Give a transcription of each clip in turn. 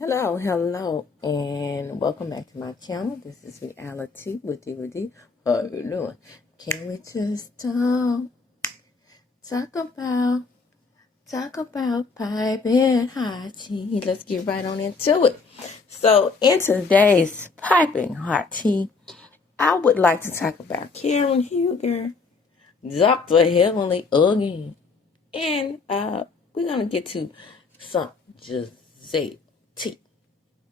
Hello, and welcome back to my channel. This is Reality with D. How you doing? Can we just talk about piping hot tea? Let's get right on into it. So, in today's piping hot tea, I would like to talk about Karen Huger, Dr. Heavenly again, and we're gonna get to some Giselle tea.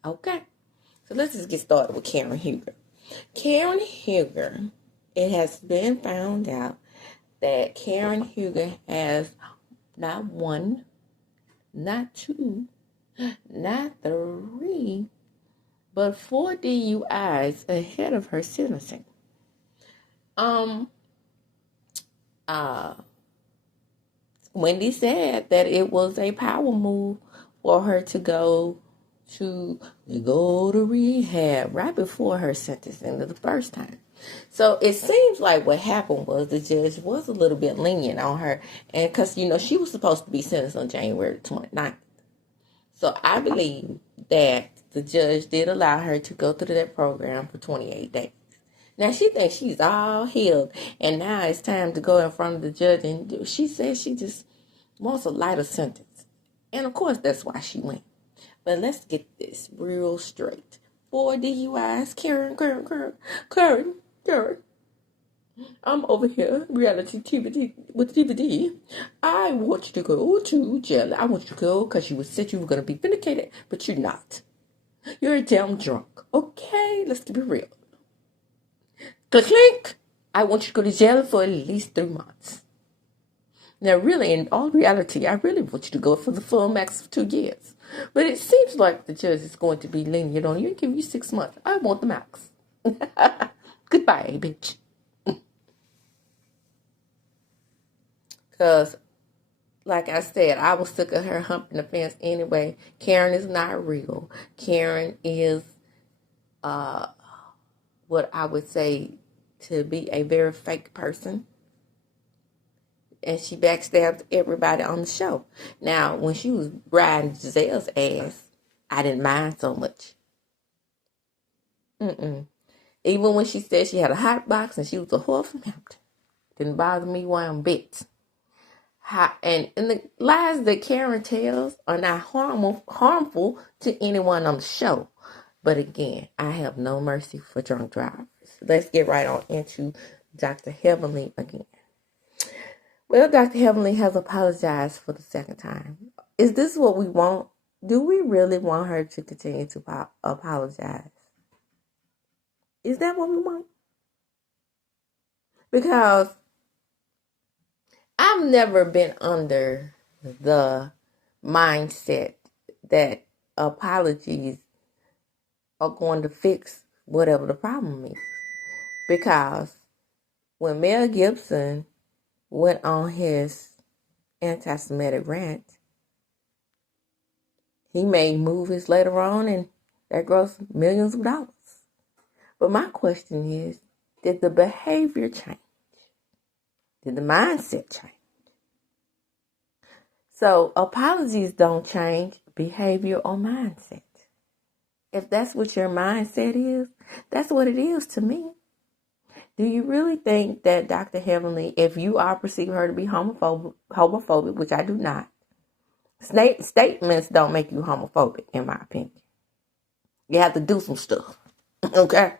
Okay. So let's just get started with Karen Huger. Karen Huger, it has been found out that Karen Huger has not one, not two, not three, but 4 DUIs ahead of her sentencing. Wendy said that it was a power move for her to go to rehab right before her sentencing the first time. So it seems like what happened was the judge was a little bit lenient on her, and because she was supposed to be sentenced on January 29th. So I believe that the judge did allow her to go through that program for 28 days. Now she thinks she's all healed, and now it's time to go in front of the judge, and she says she just wants a lighter sentence. And of course that's why she went. But let's get this real straight. 4 DUIs, Karen. I'm over here, reality TV with DVD. I want you to go to jail. I want you to go because you said you were going to be vindicated, but you're not. You're a damn drunk. Okay, let's keep it real. Clink. I want you to go to jail for at least 3 months. Now, really, in all reality, I really want you to go for the full max of 2 years. But it seems like the judge is going to be lenient on you and give you 6 months. I want the max. Goodbye, bitch. Because, like I said, I was sick of her humping the fence anyway. Karen is not real. Karen is what I would say to be a very fake person. And she backstabbed everybody on the show. Now, when she was riding Gizelle's ass, I didn't mind so much. Even when she said she had a hot box and she was a whore from Hampton, didn't bother me one bit. And the lies that Karen tells are not harmful to anyone on the show. But again, I have no mercy for drunk drivers. Let's get right on into Dr. Heavenly again. Well, Dr. Heavenly has apologized for the second time. Is this what we want? Do we really want her to continue to apologize? Is that what we want? Because I've never been under the mindset that apologies are going to fix whatever the problem is. Because when Mel Gibson went on his anti-Semitic rant, he made movies later on and that grossed millions of dollars. But my question is, did the behavior change? Did the mindset change? So apologies don't change behavior or mindset. If that's what your mindset is, that's what it is to me. Do you really think that Dr. Heavenly, if you are perceiving her to be homophobic, which I do not, statements don't make you homophobic, in my opinion. You have to do some stuff. Okay?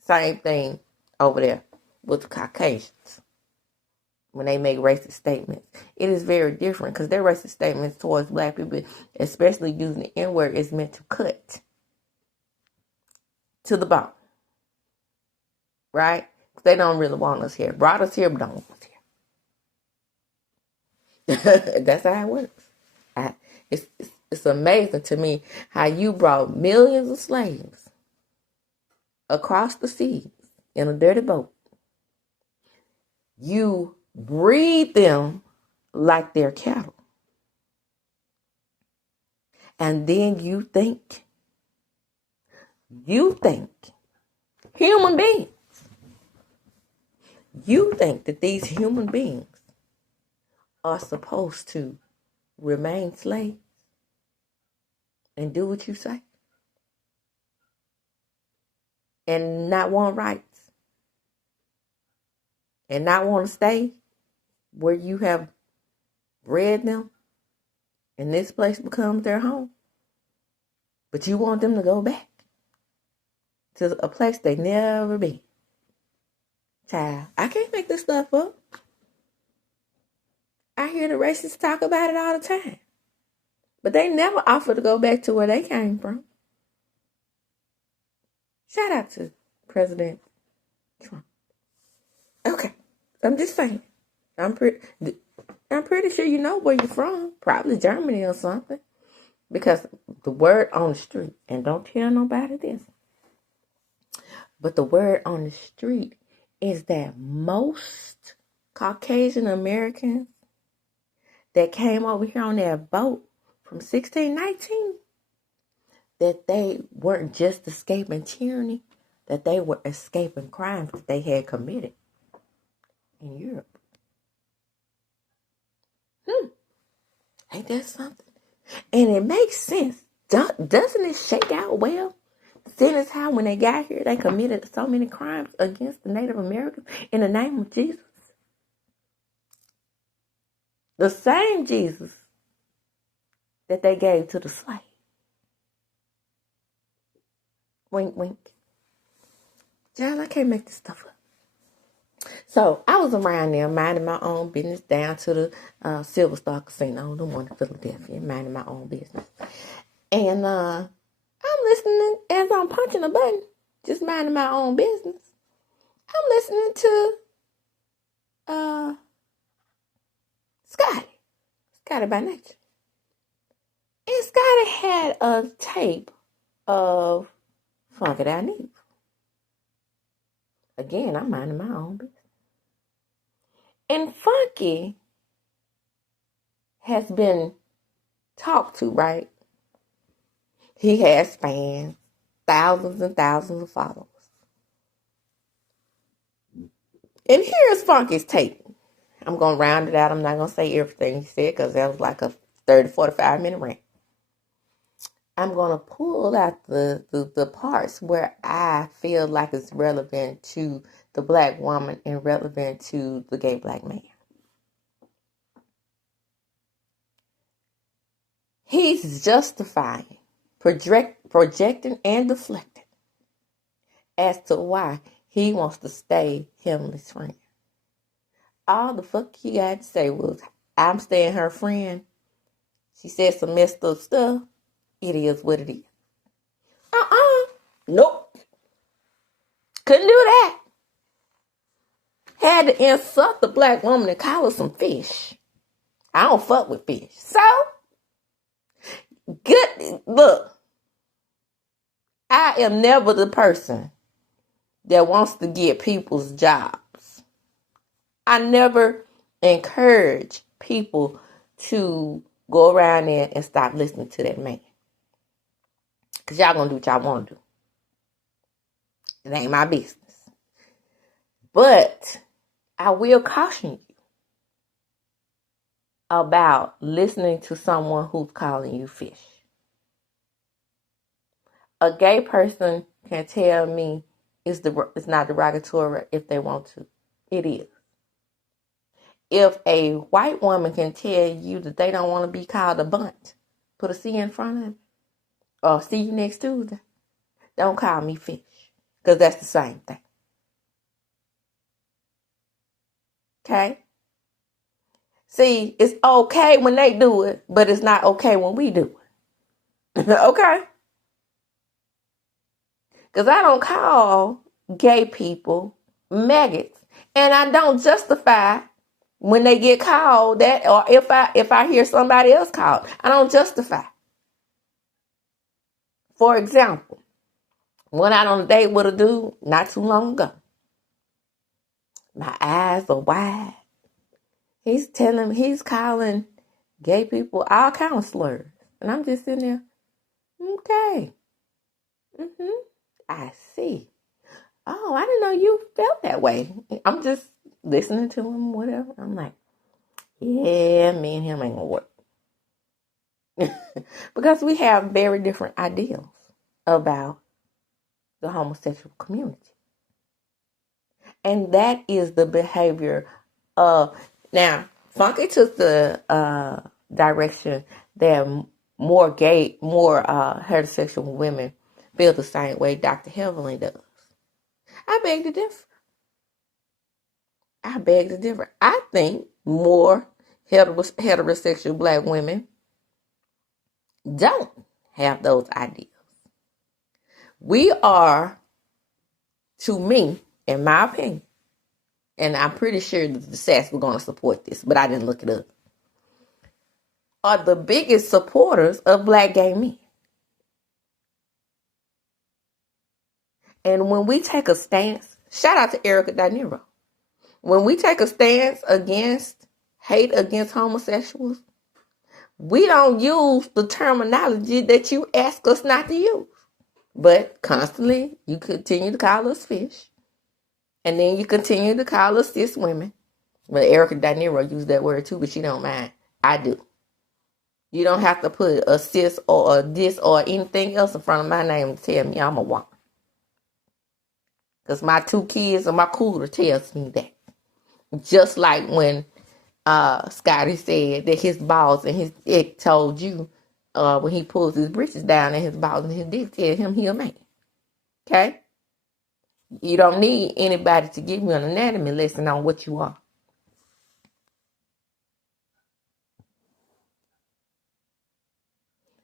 Same thing over there with the Caucasians. When they make racist statements, it is very different because their racist statements towards black people, especially using the N-word, is meant to cut to the bone. Right? They don't really want us here. Brought us here, but don't want us here. That's how it works. It's amazing to me how you brought millions of slaves across the seas in a dirty boat. You breed them like they're cattle. And then you think human beings. You think that these human beings are supposed to remain slaves? and do what you say and not want rights and not want to stay where you have bred them and this place becomes their home, but you want them to go back to a place they never been. Child, I can't make this stuff up. I hear the racists talk about it all the time, but they never offer to go back to where they came from. Shout out to President Trump. Okay, I'm just saying. I'm pretty sure you know where you're from. Probably Germany or something. Because the word on the street, and don't tell nobody this, but the word on the street is that most Caucasian Americans that came over here on that boat from 1619, that they weren't just escaping tyranny, that they were escaping crimes that they had committed in Europe. Ain't that something? And it makes sense. Doesn't it shake out well? Seeing as how when they got here, they committed so many crimes against the Native Americans in the name of Jesus. The same Jesus that they gave to the slave. Wink, wink. John, I can't make this stuff up. So I was around there minding my own business down to the Silver Star Casino, the one in Philadelphia, minding my own business. And I'm listening as I'm punching a button, just minding my own business. I'm listening to Scotty by nature. And Scotty had a tape of Funky That Need. Again, I'm minding my own business. And Funky has been talked to, right? He has fans, thousands and thousands of followers. And here's Funky's tape. I'm going to round it out. I'm not going to say everything he said because that was like a 30, 45-minute rant. I'm going to pull out the parts where I feel like it's relevant to the black woman and relevant to the gay black man. He's justifying, projecting, and deflecting as to why he wants to stay Himmler's friend. All the fuck he got to say was, I'm staying her friend. She said some messed up stuff. It is what it is. Nope. Couldn't do that. Had to insult the black woman and call her some fish. I don't fuck with fish. So, good. Look, I am never the person that wants to get people's jobs. I never encourage people to go around there and stop listening to that man. Because y'all going to do what y'all want to do. It ain't my business. But I will caution you about listening to someone who's calling you fish. A gay person can tell me it's not derogatory if they want to. It is. If a white woman can tell you that they don't want to be called a bunt, put a C in front of it, or see you next Tuesday, don't call me fish. Because that's the same thing. Okay? See, it's okay when they do it, but it's not okay when we do it. Okay? Because I don't call gay people maggots. And I don't justify when they get called that, or if I hear somebody else called, I don't justify. For example, went out on a date with a dude not too long ago. My eyes are wide. He's calling gay people all kind of slurs. And I'm just sitting there, okay. I see. Oh, I didn't know you felt that way. I'm just listening to him, whatever. I'm like, yeah, me and him ain't gonna work. Because we have very different ideals about the homosexual community. And that is the behavior of, now, Funky took the direction that more heterosexual women feel the same way Dr. Heavenly does. I beg to differ. I think more heterosexual black women don't have those ideals. We are, to me, in my opinion, and I'm pretty sure that the SASS were going to support this, but I didn't look it up, are the biggest supporters of black gay men. And when we take a stance, shout out to Erica Dinero, when we take a stance against hate against homosexuals, we don't use the terminology that you ask us not to use. But constantly, you continue to call us fish. And then you continue to call us cis women. Well, Erica Dinero used that word too, but she don't mind. I do. You don't have to put a cis or a this or anything else in front of my name to tell me I'm a woman. Because my 2 kids and my cooler tells me that. Just like when Scotty said that his balls and his dick told you when he pulls his britches down and his balls and his dick tell him he a man. Okay? You don't need anybody to give you an anatomy lesson on what you are.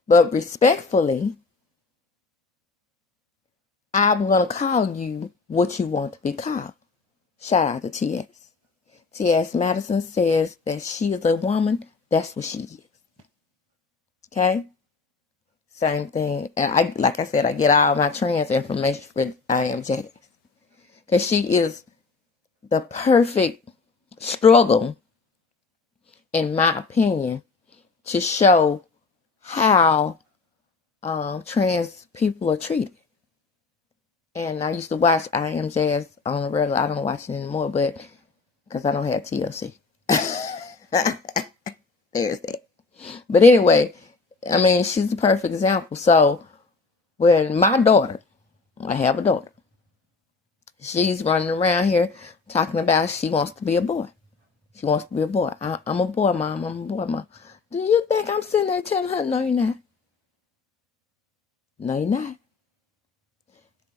But respectfully, I'm going to call you what you want to be called. Shout out to T.S. T.S. Madison says that she is a woman. That's what she is. Okay? Same thing. And like I said, I get all my trans information from I Am Jazz. Because she is the perfect struggle, in my opinion, to show how trans people are treated. And I used to watch I Am Jazz on the regular. I don't watch it anymore, but because I don't have TLC. There's that. But anyway, I mean, she's the perfect example. So when my daughter, I have a daughter, she's running around here talking about she wants to be a boy. She wants to be a boy. I'm a boy, Mom. I'm a boy, Mom. Do you think I'm sitting there telling her, no, you're not? No, you're not.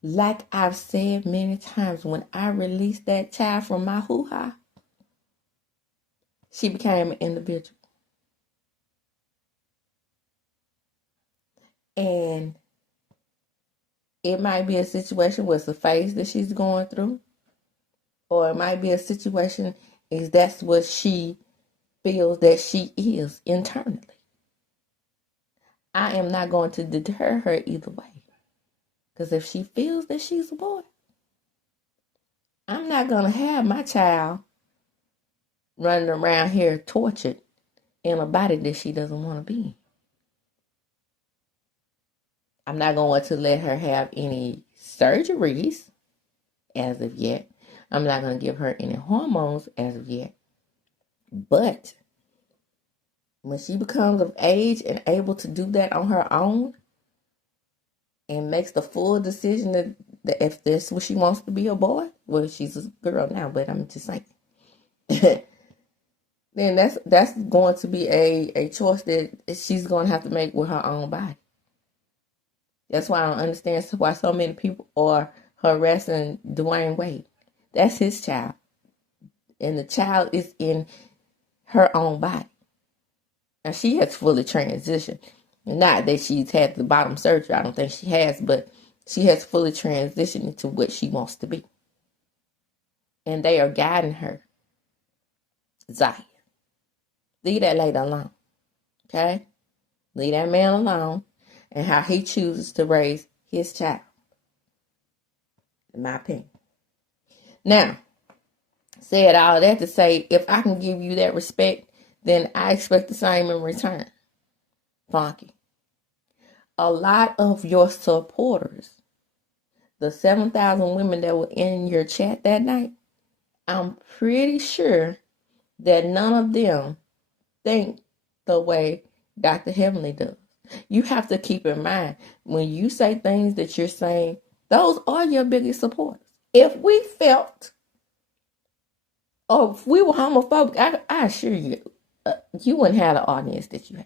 Like I've said many times, when I released that child from my hoo-ha, she became an individual. And it might be a situation where it's a phase that she's going through. Or it might be a situation is that's what she feels that she is internally. I am not going to deter her either way. Because if she feels that she's a boy, I'm not going to have my child running around here tortured in a body that she doesn't want to be in. I'm not going to let her have any surgeries as of yet. I'm not going to give her any hormones as of yet. But when she becomes of age and able to do that on her own and makes the full decision that if this what she wants to be a boy, well, she's a girl now, but I'm just saying, then that's going to be a choice that she's going to have to make with her own body. That's why I don't understand why so many people are harassing Dwayne Wade. That's his child. And the child is in her own body. Now, she has fully transitioned. Not that she's had the bottom surgery. I don't think she has. But she has fully transitioned into what she wants to be. And they are guiding her. Zion. Leave that lady alone. Okay? Leave that man alone. And how he chooses to raise his child. In my opinion. Now, said all that to say, if I can give you that respect, then I expect the same in return. Funky. A lot of your supporters, the 7,000 women that were in your chat that night, I'm pretty sure that none of them think the way Dr. Heavenly does. You have to keep in mind, when you say things that you're saying, those are your biggest supporters. If we felt, or if we were homophobic, I assure you, you wouldn't have the audience that you have.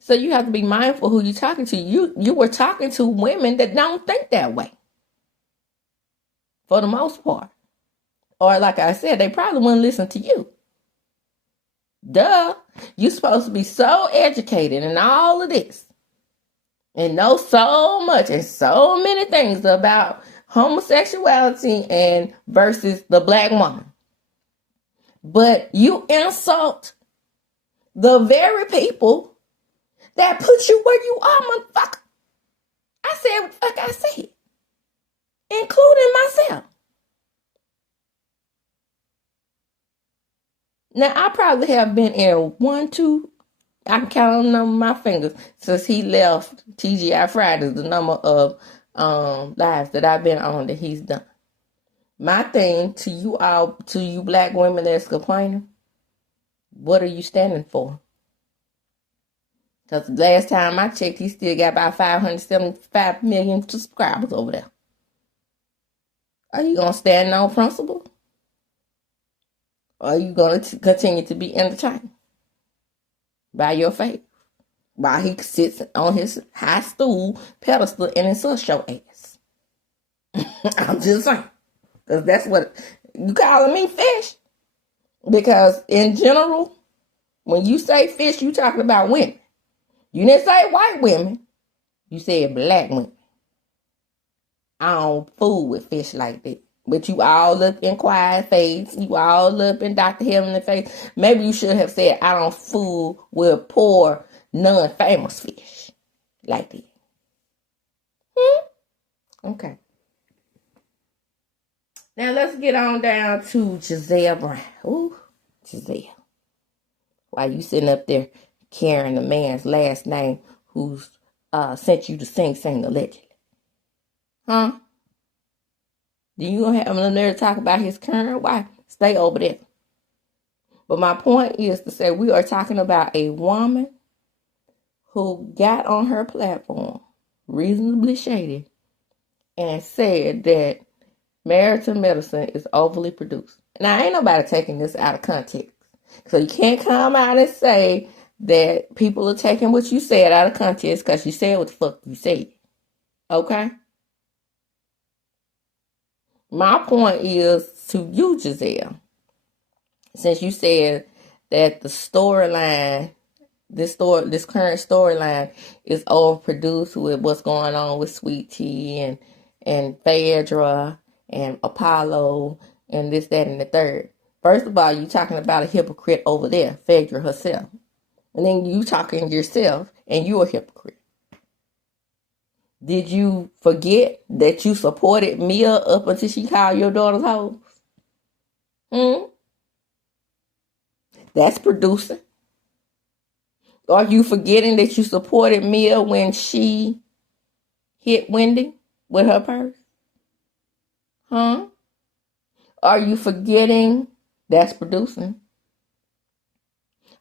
So you have to be mindful who you're talking to. You were talking to women that don't think that way, for the most part. Or like I said, they probably wouldn't listen to you. Duh. You're supposed to be so educated in all of this and know so much and so many things about homosexuality and versus the black woman. But you insult the very people that put you where you are, motherfucker. I said what the fuck I said, including myself. Now, I probably have been in one, two, I can count on the number of my fingers since he left TGI Fridays, the number of lives that I've been on that he's done. My thing to you all, to you black women that's complaining, what are you standing for? Because the last time I checked, he still got about 575 million subscribers over there. Are you going to stand on principle? Or are you going to continue to be entertained by your faith while he sits on his high stool pedestal and insults your ass? I'm just saying. Because that's what you calling me fish. Because in general, when you say fish, you talking about women. You didn't say white women. You said black women. I don't fool with fish like that. But you all up in Quiet Face. You all up in Dr. Heavenly Face. Maybe you should have said, I don't fool with poor, non-famous fish. Like that. Okay. Now let's get on down to Gizelle Brown. Ooh, Gizelle. While you sitting up there carrying the man's last name who's sent you to Sing allegedly. Huh? Then you gonna have him there to talk about his current wife? Stay over there. But my point is to say we are talking about a woman who got on her platform, reasonably shady, and said that marital medicine is overly produced. Now, ain't nobody taking this out of context. So you can't come out and say that people are taking what you said out of context because you said what the fuck you said. Okay? My point is to you, Gizelle, since you said that the storyline, this current storyline is overproduced with what's going on with Sweet Tea and Phaedra and Apollo and this, that, and the third. First of all, you talking about a hypocrite over there, Phaedra herself. And then you talking yourself and you're a hypocrite. Did you forget that you supported Mia up until she called your daughter's hoes? That's producing. Are you forgetting that you supported Mia when she hit Wendy with her purse? Huh? Are you forgetting that's producing?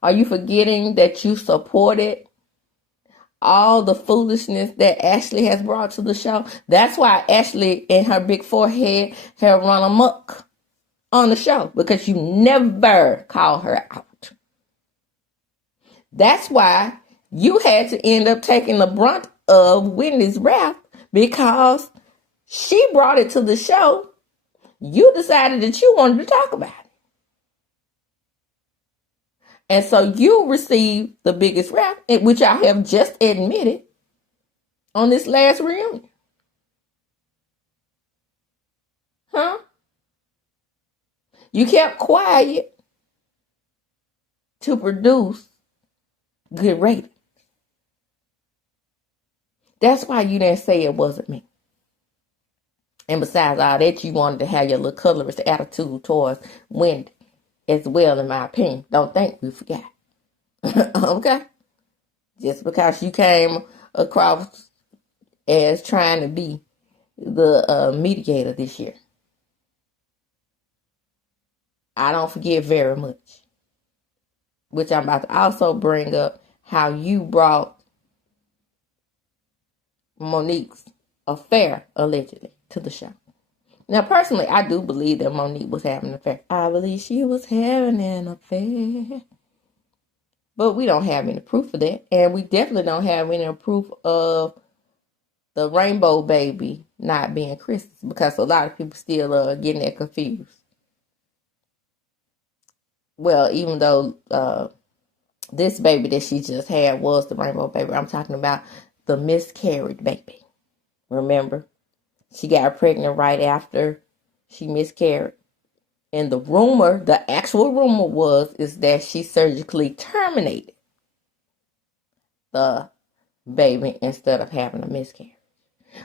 Are you forgetting that you supported all the foolishness that Ashley has brought to the show? That's why Ashley and her big forehead have run amok on the show, because you never call her out. That's why you had to end up taking the brunt of Wendy's wrath, because she brought it to the show. You decided that you wanted to talk about it. And so you received the biggest wrath, which I have just admitted on this last reunion. Huh? You kept quiet to produce good ratings. That's why you didn't say it wasn't me. And besides all that, you wanted to have your little colorist attitude towards Wendy as well, in my opinion. Don't think we forgot. Okay? Just because you came across as trying to be the mediator this year. I don't forget very much. which I'm about to also bring up, how you brought Monique's affair, allegedly, to the show. Now, personally, I do believe that Monique was having an affair. I believe she was having an affair. But we don't have any proof of that. And we definitely don't have any proof of the rainbow baby not being Chris's, because a lot of people still are getting that confused. Well, even though this baby that she just had was the rainbow baby, I'm talking about the miscarried baby. Remember? She got pregnant right after she miscarried. And the actual rumor is that she surgically terminated the baby instead of having a miscarriage.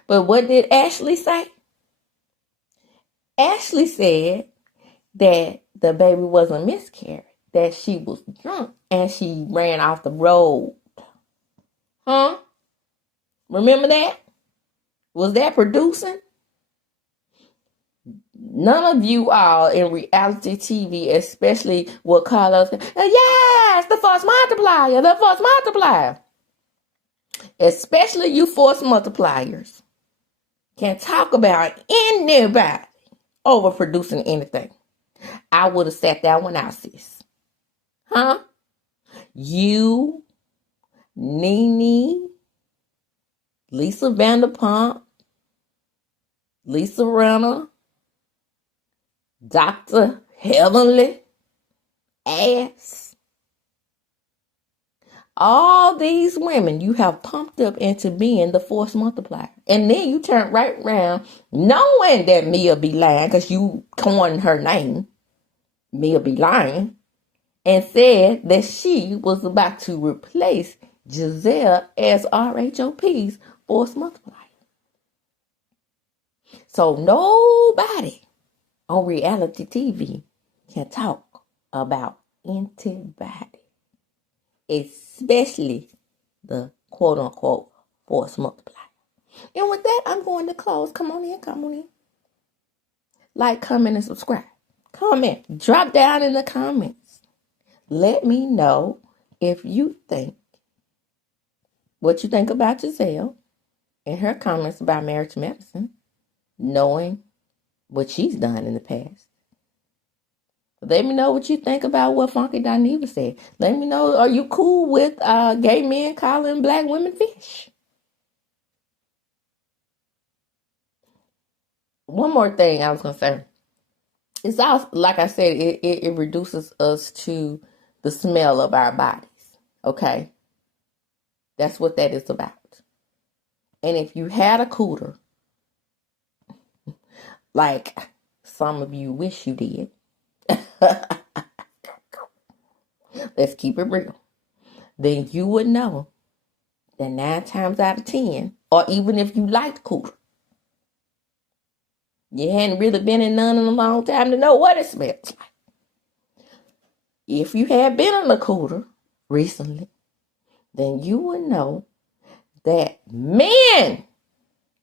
But what did Ashley say? Ashley said that the baby wasn't miscarried, that she was drunk and she ran off the road. Huh? Remember that? Was that producing? None of you all in reality TV, especially what Carlos said, yes, the force multiplier, the force multiplier. Especially you force multipliers can talk about anybody overproducing anything. I would have sat that one out, sis. Huh? You, Nene, Lisa Vanderpump, Lisa Renner, Dr. Heavenly, Ass. All these women you have pumped up into being the force multiplier. And then you turn right around knowing that Mia be lying because you coined her name. Mia be lying. And said that she was about to replace Giselle as RHOP's force multiplier. So nobody on reality TV can talk about anybody, especially the quote-unquote force multiplier. And with that, I'm going to close. Come on in. Like, comment, and subscribe. Comment. Drop down in the comments. Let me know if you think what you think about Giselle and her comments about marriage medicine, knowing what she's done in the past. Let me know what you think about what Funky Dineva said. Let me know, are you cool with gay men calling black women fish? One more thing I was going to say. It's also, like I said, it reduces us to the smell of our bodies. Okay? That's what that is about. And if you had a cooter, like some of you wish you did, let's keep it real, then you would know that 9 times out of 10, or even if you liked cooter, you hadn't really been in none in a long time to know what it smells like. If you had been in a cooter recently, then you would know that men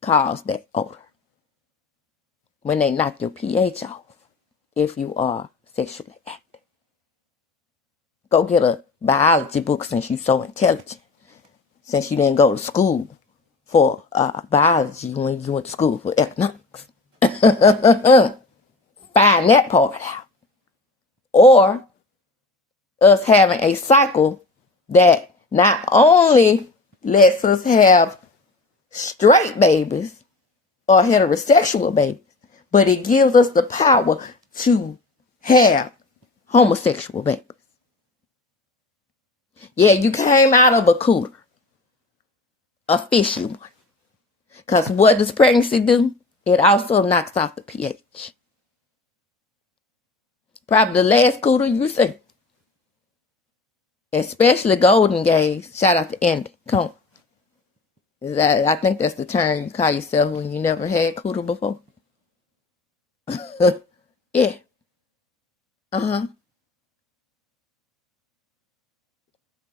cause that odor when they knock your pH off if you are sexually active. Go get a biology book since you're so intelligent. Since you didn't go to school for biology when you went to school for economics. Find that part out. Or us having a cycle that not only lets us have straight babies or heterosexual babies, but it gives us the power to have homosexual babies. Yeah, you came out of a cooter, a fishy one. Because what does pregnancy do? It also knocks off the pH. Probably the last cooter you see. Especially golden gays. Shout out to Andy. Come on. I think that's the term you call yourself when you never had cooter before. Yeah. Uh-huh.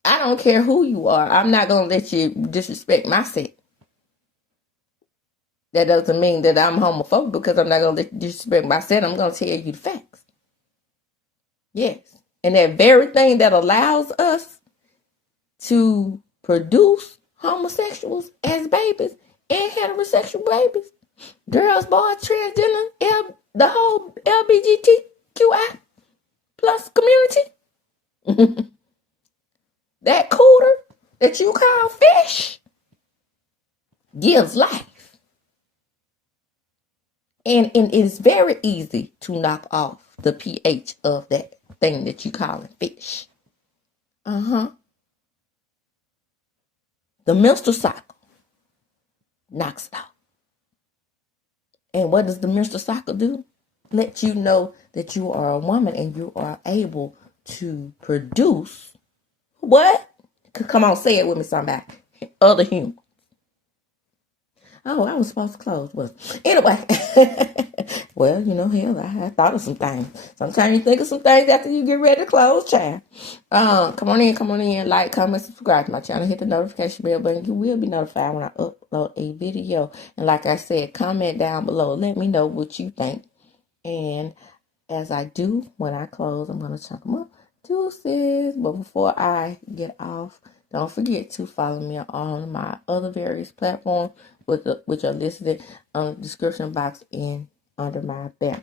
I don't care who you are. I'm not going to let you disrespect my set. That doesn't mean that I'm homophobic because I'm not going to let you disrespect my set. I'm going to tell you the facts. Yes. And that very thing that allows us to produce homosexuals as babies and heterosexual babies, girls, boys, transgender, the whole LGBTQI plus community, that cooter that you call fish gives life. And it's very easy to knock off the pH of that thing that you call fish. The menstrual cycle knocks it off. And what does the menstrual cycle do? Let you know that you are a woman and you are able to produce what? Come on, say it with me, somebody. Other humans. Oh, I was supposed to close, was anyway. Well, hell, I thought of some things. Sometimes you think of some things after you get ready to close, child. Come on in, like, comment, subscribe to my channel, hit the notification bell button. You will be notified when I upload a video. And like I said, comment down below. Let me know what you think. And as I do when I close, I'm gonna chunk them up. Deuces. But before I get off, don't forget to follow me on my other various platforms, which are listed on the description box and under my banner.